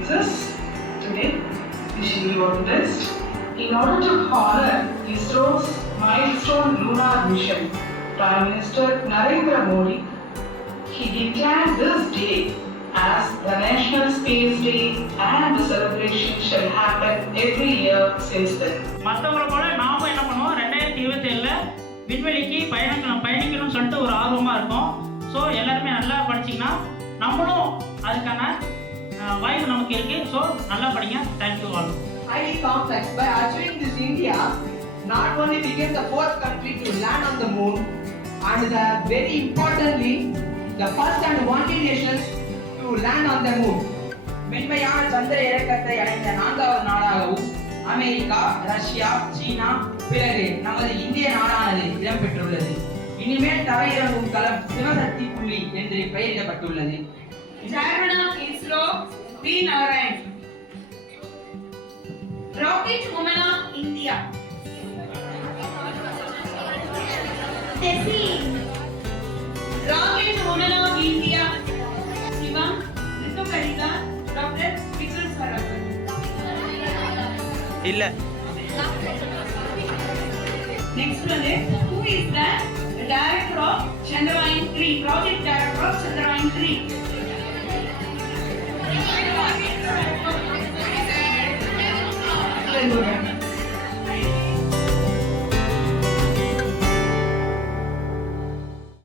Sciences today, wishing you all the best. In order to honor ISRO's milestone lunar mission, Prime Minister Narendra Modi, he declared this day as the National Space Day and the celebration shall happen every year since then. மற்றவங்கள போல நாம என்ன பண்ணுவோம் 2027ல விண்வெளிக்கு பயணிக்கணும்னு சொல்லிட்டு ஒரு ஆர்வமாக இருக்கும். ஸோ எல்லாருமே நல்லா படிச்சிங்கன்னா நம்மளும் அதுக்கான வாய்ப்பு நமக்கு இருக்கு. ஸோ நல்லா படிங்க. Thank you all. Highly complex. By achieving this, India not only became the fourth country to land on the moon, and very importantly, the first and only nations to land on the moon. மென்மையான சந்திர இறக்கத்தை அடைந்த 4வது நாடாகவும் America, Russia, சீனா பிறகு நமது இந்திய நாடானது இடம்பெற்றுள்ளது. இனிமேல் தரையிறங்கும் களம் சிவசக்தி புள்ளி என்று பெயரிடப்பட்டுள்ளது. Chairman of ISRO, P. Narayan. Rocket Woman of India. Tessie. Rocket Woman of India. Shivam Ritukarika, Dr. Vikram Saravath. இல்ல. Next one is, who is the director of Chandrayaan 3? Project director of Chandrayaan 3. Then